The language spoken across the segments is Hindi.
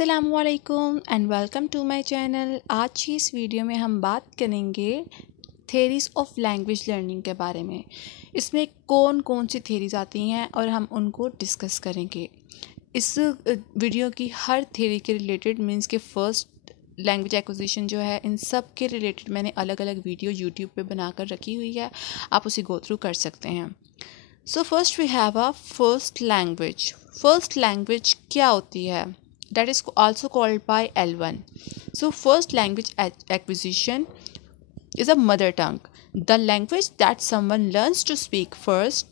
अस्सलामुअलैकुम and welcome to my channel. आज की इस वीडियो में हम बात करेंगे थेरीज़ ऑफ लैंग्वेज लर्निंग के बारे में। इसमें कौन कौन सी थेरीज़ आती हैं और हम उनको डिस्कस करेंगे। इस वीडियो की हर थेरी के रिलेटेड मींस के फ़र्स्ट लैंग्वेज एक्विजिशन जो है, इन सब के रिलेटेड मैंने अलग अलग वीडियो यूट्यूब पे बनाकर रखी हुई है, आप उसे गो थ्रू कर सकते हैं। So first we have a first language. First language क्या होती है? That is also called by L1. So first language acquisition is a mother tongue, the language that someone learns to speak first,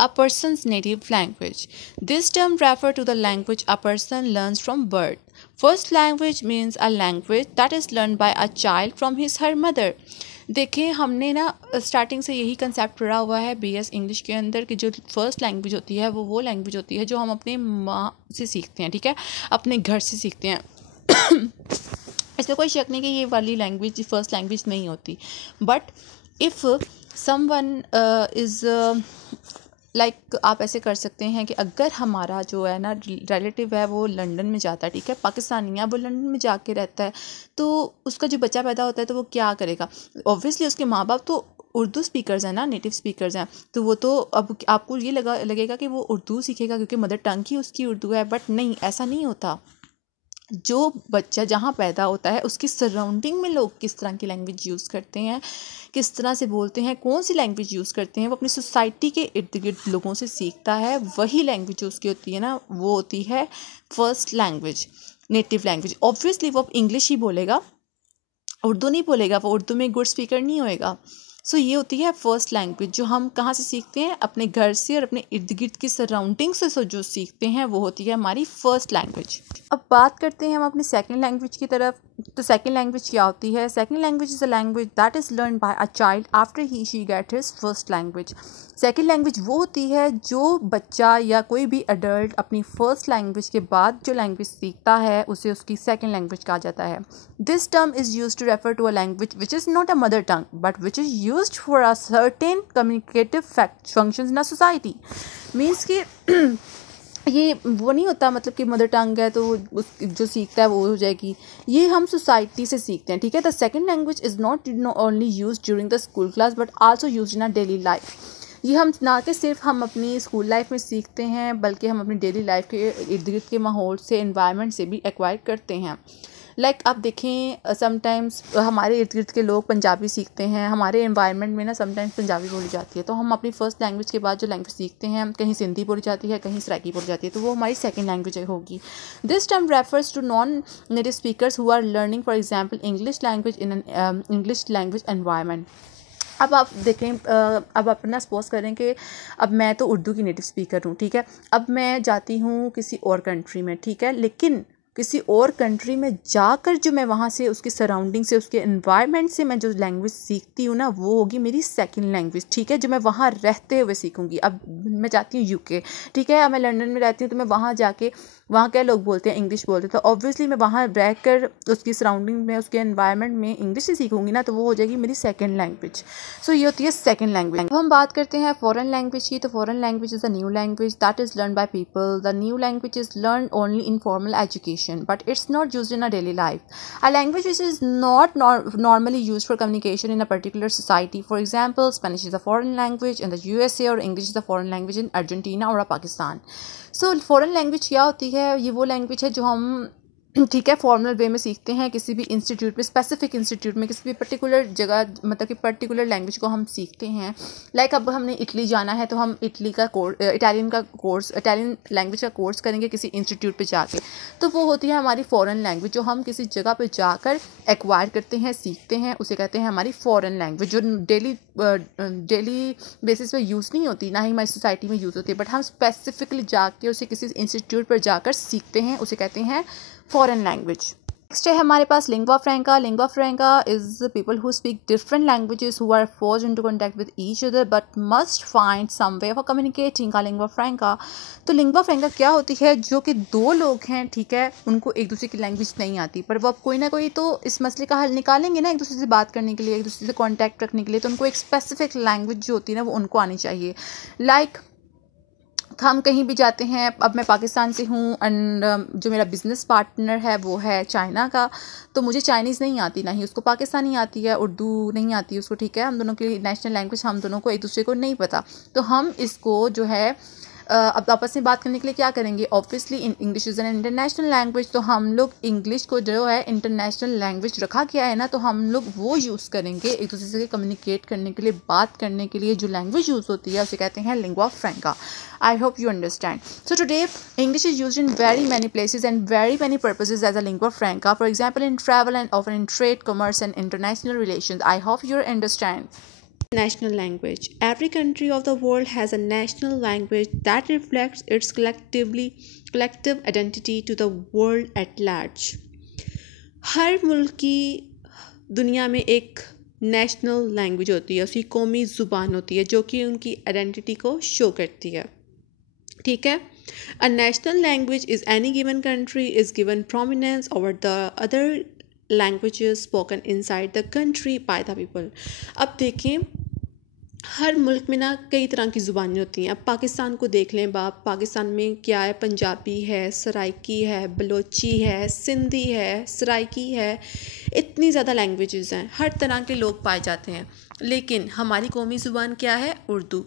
a person's native language. This term refers to the language a person learns from birth. First language means a language that is learned by a child from his her mother. देखिए, हमने ना स्टार्टिंग से यही कंसेप्ट पढ़ा हुआ है BS इंग्लिश के अंदर कि जो फर्स्ट लैंग्वेज होती है वो लैंग्वेज होती है जो हम अपने माँ से सीखते हैं, ठीक है, अपने घर से सीखते हैं। इसमें कोई शक नहीं कि ये वाली लैंग्वेज फर्स्ट लैंग्वेज नहीं होती। But if someone is like आप ऐसे कर सकते हैं कि अगर हमारा जो है ना रिलेटिव है वो लंदन में जाता है, ठीक है, पाकिस्तानी है, वो लंदन में जाके रहता है, तो उसका जो बच्चा पैदा होता है तो वो क्या करेगा? ऑब्वियसली उसके माँ बाप तो उर्दू स्पीकर्स हैं ना, नेटिव स्पीकर्स हैं, तो वो तो अब आपको ये लगेगा कि वो उर्दू सीखेगा क्योंकि मदर टंग ही उसकी उर्दू है। बट नहीं, ऐसा नहीं होता। जो बच्चा जहाँ पैदा होता है उसकी सराउंडिंग में लोग किस तरह की लैंग्वेज यूज़ करते हैं, किस तरह से बोलते हैं, कौन सी लैंग्वेज यूज़ करते हैं, वो अपनी सोसाइटी के इर्द गिर्द लोगों से सीखता है। वही लैंग्वेज जो उसकी होती है ना, वो होती है first language, native language. Obviously वो अब इंग्लिश ही बोलेगा, उर्दू नहीं बोलेगा, वो उर्दू में गुड स्पीकर नहीं होएगा। सो ये होती है फर्स्ट लैंग्वेज जो हम कहाँ से सीखते हैं? अपने घर से और अपने इर्द गिर्द की सराउंडिंग से जो सीखते हैं वो होती है हमारी फर्स्ट लैंग्वेज। अब बात करते हैं हम अपनी सेकंड लैंग्वेज की तरफ। तो सेकंड लैंग्वेज क्या होती है? Second language is a language that is learn by a child after he she get his first language. Second language वो होती है जो बच्चा या कोई भी अडल्ट अपनी फर्स्ट लैंग्वेज के बाद जो लैंग्वेज सीखता है उसे उसकी सेकंड लैंग्वेज कहा जाता है। This term is used to refer to a language which is not a mother tongue but which is used for a certain communicative functions in a society. Means कि ये वो नहीं होता मतलब कि मदर टंग है तो उस जो सीखता है वो हो जाएगी। ये हम सोसाइटी से सीखते हैं, ठीक है। The second language is not only use during the school class but also use in a daily life. ये हम ना कि सिर्फ हम अपनी स्कूल लाइफ में सीखते हैं बल्कि हम अपनी डेली लाइफ के इर्द गिर्द के माहौल से, एनवायरनमेंट से भी एक्वायर करते हैं। लाइक आप देखें, समटाइम्स हमारे इर्द गिर्द के लोग पंजाबी सीखते हैं, हमारे एनवायरनमेंट में ना समटाइम्स पंजाबी बोली जाती है, तो हम अपनी फर्स्ट लैंग्वेज के बाद जो लैंग्वेज सीखते हैं, कहीं सिंधी बोली जाती है, कहीं सराइकी बोली जाती है, तो वो हमारी सेकंड लैंग्वेज होगी। This term refers to non native speakers who are learning for example English language in an English language environment. अब आप देखें, अब अपना सपोज करें कि अब मैं तो उर्दू की नेटिव स्पीकर हूँ, ठीक है। अब मैं जाती हूँ किसी और कंट्री में, ठीक है, लेकिन किसी और कंट्री में जाकर जो मैं वहाँ से उसकी सराउंडिंग से, उसके एनवायरनमेंट से मैं जो लैंग्वेज सीखती हूँ ना, वो होगी मेरी सेकंड लैंग्वेज, ठीक है, जो मैं वहाँ रहते हुए सीखूंगी। अब मैं जाती हूँ UK, ठीक है, अब मैं लंदन में रहती हूँ, तो मैं वहाँ जाके, वहाँ क्या लोग बोलते हैं? इंग्लिश बोलते हैं, तो ऑब्वियसली मैं वहाँ रह कर उसकी सराउंडिंग में, उसके एनवायरनमेंट में इंग्लिश ही सीखूंगी ना, तो वो हो जाएगी मेरी सेकंड लैंग्वेज। सो ये होती है सेकंड लैंग्वेज। अब हम बात करते हैं फॉरेन लैंग्वेज की। तो foreign language is a new language that is learn by people. The new language is learn only in formal education but it's not used in a daily life. A language which is not normally used for communication in a particular society. For example, Spanish is a foreign language in the USA or English is a foreign language in Argentina or Pakistan. So foreign language क्या होती है? ये वो language है जो हम, ठीक है, फॉर्मल वे में सीखते हैं किसी भी इंस्टीट्यूट में, स्पेसिफिक इंस्टीट्यूट में, किसी भी पर्टिकुलर जगह, मतलब कि पर्टिकुलर लैंग्वेज को हम सीखते हैं। लाइक अब हमने इटली जाना है तो हम इटली का इटालियन लैंग्वेज का कोर्स करेंगे किसी इंस्टीट्यूट पे जाके, तो वो होती है हमारी फॉरेन लैंग्वेज जो हम किसी जगह पे जाकर एक्वायर करते हैं, सीखते हैं, उसे कहते हैं हमारी फॉरेन लैंग्वेज, जो डेली बेसिस पे यूज़ नहीं होती, ना ही हमारी सोसाइटी में यूज़ होती है, बट हम स्पेसिफिकली जाके उसे किसी इंस्टीट्यूट पर जाकर सीखते हैं, उसे कहते हैं फॉरेन लैंग्वेज। नेक्स्ट है हमारे पास lingua franca. Lingua franca is people who speak different languages who are forced into contact with each other but must find some way of communicating का लिंग्वा फ्रैंका। तो लिंग्वा फ्रैंका क्या होती है? जो कि दो लोग हैं, ठीक है, उनको एक दूसरे की लैंग्वेज नहीं आती, पर वो अब कोई ना कोई तो इस मसले का हल निकालेंगे ना, एक दूसरे से बात करने के लिए, एक दूसरे से कॉन्टैक्ट रखने के लिए, तो उनको एक स्पेसिफिक लैंग्वेज जो होती है ना वो उनको आनी चाहिए। लाइक हम कहीं भी जाते हैं, अब मैं पाकिस्तान से हूँ एंड जो मेरा बिज़नेस पार्टनर है वो है चाइना का, तो मुझे चाइनीज़ नहीं आती, ना ही उसको पाकिस्तानी आती है, उर्दू नहीं आती उसको, ठीक है। हम दोनों की नेशनल लैंग्वेज हम दोनों को एक दूसरे को नहीं पता, तो हम इसको जो है अब आपस में बात करने के लिए क्या करेंगे, obviously English is an international language, तो हम लोग इंग्लिश को जो है इंटरनेशनल लैंग्वेज रखा गया है ना, तो हम लोग वो यूज़ करेंगे एक दूसरे से कम्युनिकेट करने के लिए, बात करने के लिए। जो लैंग्वेज यूज़ होती है उसे कहते हैं lingua फ्रैंका। I hope you understand. So today, English is used in very many places and very many purposes as a lingua franca. For example, in travel and often in trade, commerce, and international relations. I hope you understand. National language. Every country of the world has a national language that reflects its collective identity to the world at large. हर मुल्क की दुनिया में एक नेशनल लैंग्वेज होती है, उसकी कौमी ज़ुबान होती है जो कि उनकी आइडेंटिटी को शो करती है, ठीक है। A national language is any given country is given prominence over the other languages spoken inside the country by the people. अब देखें, हर मुल्क में ना कई तरह की ज़ुबानें होती हैं। अब पाकिस्तान को देख लें बाप, पाकिस्तान में क्या है, पंजाबी है, सराइकी है, बलोची है, सिंधी है, सराइकी है, इतनी ज़्यादा लैंग्वेजेस हैं, हर तरह के लोग पाए जाते हैं। लेकिन हमारी कौमी ज़ुबान क्या है, उर्दू।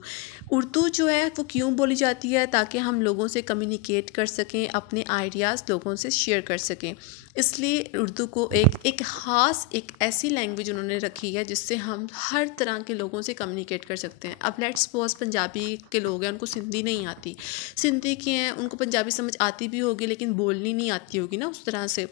उर्दू जो है वो क्यों बोली जाती है, ताकि हम लोगों से कम्युनिकेट कर सकें, अपने आइडियाज़ लोगों से शेयर कर सकें। इसलिए उर्दू को एक ख़ास एक ऐसी लैंग्वेज उन्होंने रखी है जिससे हम हर तरह के लोगों से कम्युनिकेट कर सकते हैं। अब लेट्स सपोज पंजाबी के लोग हैं, उनको सिंधी नहीं आती, सिंधी के हैं, उनको पंजाबी समझ आती भी होगी लेकिन बोलनी नहीं आती होगी ना उस तरह से,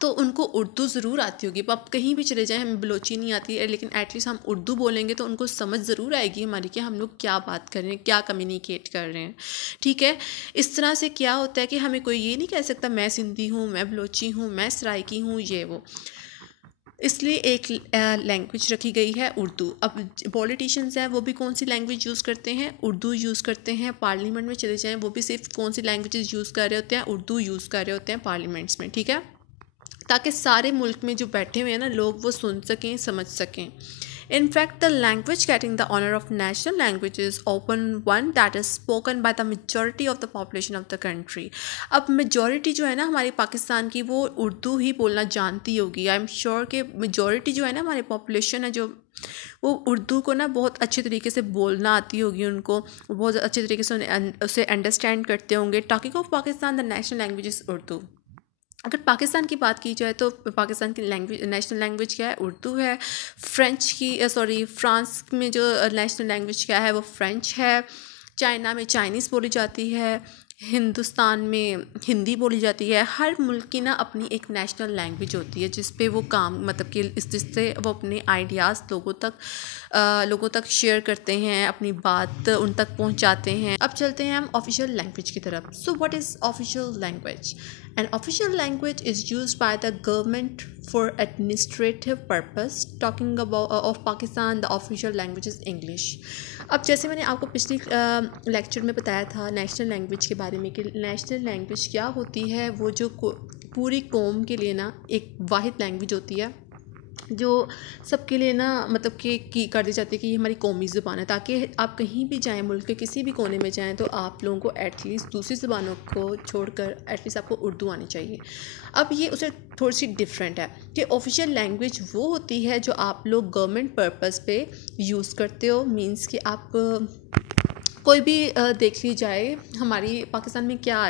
तो उनको उर्दू ज़रूर आती होगी। अब कहीं भी चले जाएं, हमें बलोची नहीं आती है लेकिन एटलीस्ट हम उर्दू बोलेंगे तो उनको समझ ज़रूर आएगी हमारी कि हम लोग क्या बात कर रहे हैं, क्या कम्युनिकेट कर रहे हैं, ठीक है। इस तरह से क्या होता है कि हमें कोई ये नहीं कह सकता मैं सिंधी हूँ, मैं बलोची हूँ, मैं सराइकी हूँ, ये वो। इसलिए एक लैंग्वेज रखी गई है उर्दू। अब पॉलिटिशियंस हैं वो भी कौन सी लैंग्वेज यूज़ करते हैं, उर्दू यूज़ करते हैं। पार्लियामेंट में चले जाएँ वो भी सिर्फ कौन सी लैंग्वेजेस यूज़ कर रहे होते हैं, उर्दू यूज़ कर रहे होते हैं पार्लियामेंट्स में, ठीक है, ताकि सारे मुल्क में जो बैठे हुए हैं ना लोग वो सुन सकें, समझ सकें। In fact, the language getting the honor of national language is often one that is spoken by the majority of the population of the country. अब majority जो है ना हमारी पाकिस्तान की वो उर्दू ही बोलना जानती होगी। आई एम श्योर कि majority जो है ना हमारी population है जो वो उर्दू को ना बहुत अच्छे तरीके से बोलना आती होगी, उनको बहुत अच्छे तरीके से उसे अंडरस्टैंड करते होंगे। Talking of Pakistan the national language is Urdu. अगर पाकिस्तान की बात की जाए तो पाकिस्तान की लैंग्वेज नेशनल लैंग्वेज क्या है, उर्दू है। फ्रांस में जो नेशनल लैंग्वेज क्या है वो फ्रेंच है। चाइना में चाइनीज़ बोली जाती है। हिंदुस्तान में हिंदी बोली जाती है। हर मुल्क की ना अपनी एक नेशनल लैंग्वेज होती है जिस पे वो काम मतलब कि जिससे वो अपने आइडियाज़ लोगों तक शेयर करते हैं, अपनी बात उन तक पहुंचाते हैं। अब चलते हैं हम ऑफिशियल लैंग्वेज की तरफ। So what is official language? An official language is used by the government for administrative purpose. Talking about of Pakistan, the official language is English. अब जैसे मैंने आपको पिछली लेक्चर में बताया था नेशनल लैंग्वेज के बारे में कि नेशनल लैंग्वेज क्या होती है, वो जो पूरी कौम के लिए ना एक वाहिद लैंग्वेज होती है जो सबके लिए ना मतलब कि कर दी जाती है कि ये हमारी कौमी ज़ुबान है, ताकि आप कहीं भी जाएं, मुल्क के किसी भी कोने में जाएं तो आप लोगों को एटलीस्ट दूसरी ज़ुबानों को छोड़कर एटलीस्ट आपको उर्दू आनी चाहिए। अब ये उसे थोड़ी सी डिफरेंट है कि ऑफिशियल लैंग्वेज वो होती है जो आप लोग गवर्नमेंट पर्पस पे यूज़ करते हो। मींस कि आप कोई भी देख ली जाए हमारी पाकिस्तान में क्या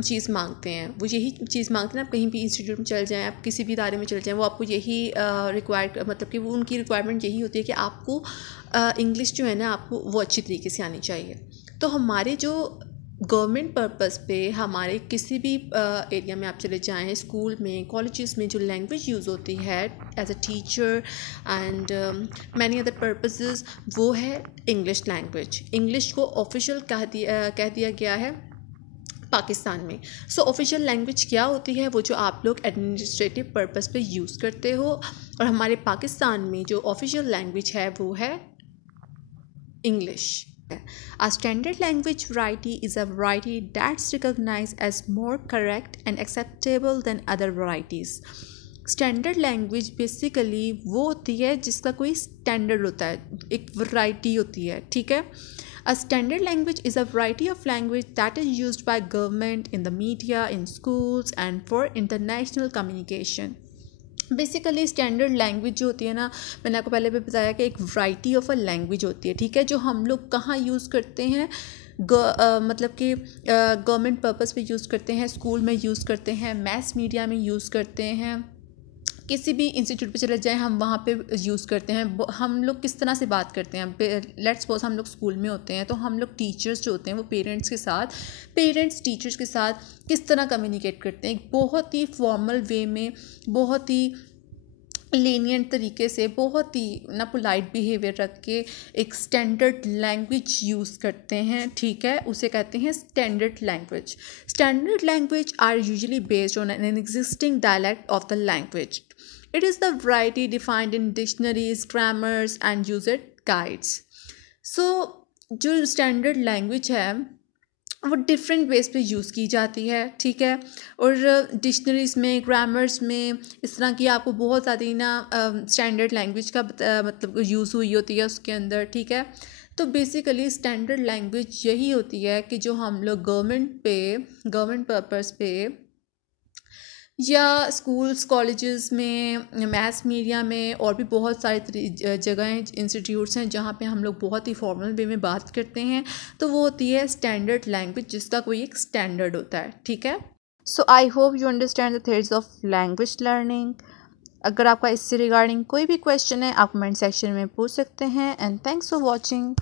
चीज़ मांगते हैं, वो यही चीज़ मांगते हैं। आप कहीं भी इंस्टीट्यूट में चल जाएं, आप किसी भी इदारे में चल जाएं, वो आपको यही मतलब कि वो उनकी रिक्वायरमेंट यही होती है कि आपको इंग्लिश जो है ना आपको वो अच्छी तरीके से आनी चाहिए। तो हमारे जो गवर्नमेंट पर्पस पे हमारे किसी भी एरिया में आप चले जाएं, स्कूल में, कॉलेजेस में जो लैंग्वेज यूज़ होती है as a teacher and many other purposes, वो है इंग्लिश लैंग्वेज। इंग्लिश को ऑफिशियल कह दिया गया है पाकिस्तान में। सो ऑफिशियल लैंग्वेज क्या होती है, वो जो आप लोग एडमिनिस्ट्रेटिव पर्पस पे यूज़ करते हो। और हमारे पाकिस्तान में जो ऑफिशियल लैंग्वेज है वो है English. A standard language variety is a variety that's recognized as more correct and acceptable than other varieties. Standard language basically वो होती है जिसका कोई स्टैंडर्ड होता है, एक वैरायटी होती है, ठीक है। A standard language is a variety of language that is used by government, in the media, in schools and for international communication. Basically standard language जो होती है ना, मैंने आपको पहले भी बताया कि एक वैरायटी ऑफ अ लैंग्वेज होती है, ठीक है, जो हम लोग कहाँ यूज़ करते हैं, मतलब कि गवर्नमेंट पर्पस पे यूज़ करते हैं, स्कूल में यूज़ करते हैं, मैस मीडिया में यूज़ करते हैं, किसी भी इंस्टीट्यूट पे चले जाएं हम वहाँ पे यूज़ करते हैं। हम लोग किस तरह से बात करते हैं, लेट्स सपोज हम लोग स्कूल में होते हैं तो हम लोग टीचर्स जो होते हैं वो पेरेंट्स टीचर्स के साथ किस तरह कम्युनिकेट करते हैं, एक बहुत ही फॉर्मल वे में, बहुत ही लीनियंट तरीके से, बहुत ही ना पोलाइट बिहेवियर रख के एक स्टैंडर्ड लैंग्वेज यूज़ करते हैं, ठीक है, उसे कहते हैं standard language. Standard language are usually based on an existing dialect of the language. It is the variety defined in dictionaries, grammars and user guides. So जो स्टैंडर्ड लैंग्वेज है वो डिफरेंट वेज पे यूज़ की जाती है, ठीक है, और डिक्शनरीज़ में, ग्रामर्स में, इस तरह की आपको बहुत ज़्यादा ना स्टैंडर्ड लैंग्वेज का मतलब यूज़ हुई होती है उसके अंदर, ठीक है। तो बेसिकली स्टैंडर्ड लैंग्वेज यही होती है कि जो हम लोग गवर्नमेंट पर्पस पे या स्कूल्स कॉलेजेस में, मैस मीडिया में और भी बहुत सारी जगहें, इंस्टीट्यूट्स हैं जहाँ पे हम लोग बहुत ही फॉर्मल वे में बात करते हैं, तो वो होती है स्टैंडर्ड लैंग्वेज, जिसका कोई एक स्टैंडर्ड होता है, ठीक है। So I hope you understand the threads of language learning. अगर आपका इससे रिगार्डिंग कोई भी क्वेश्चन है आप कमेंट सेक्शन में पूछ सकते हैं। And thanks for watching.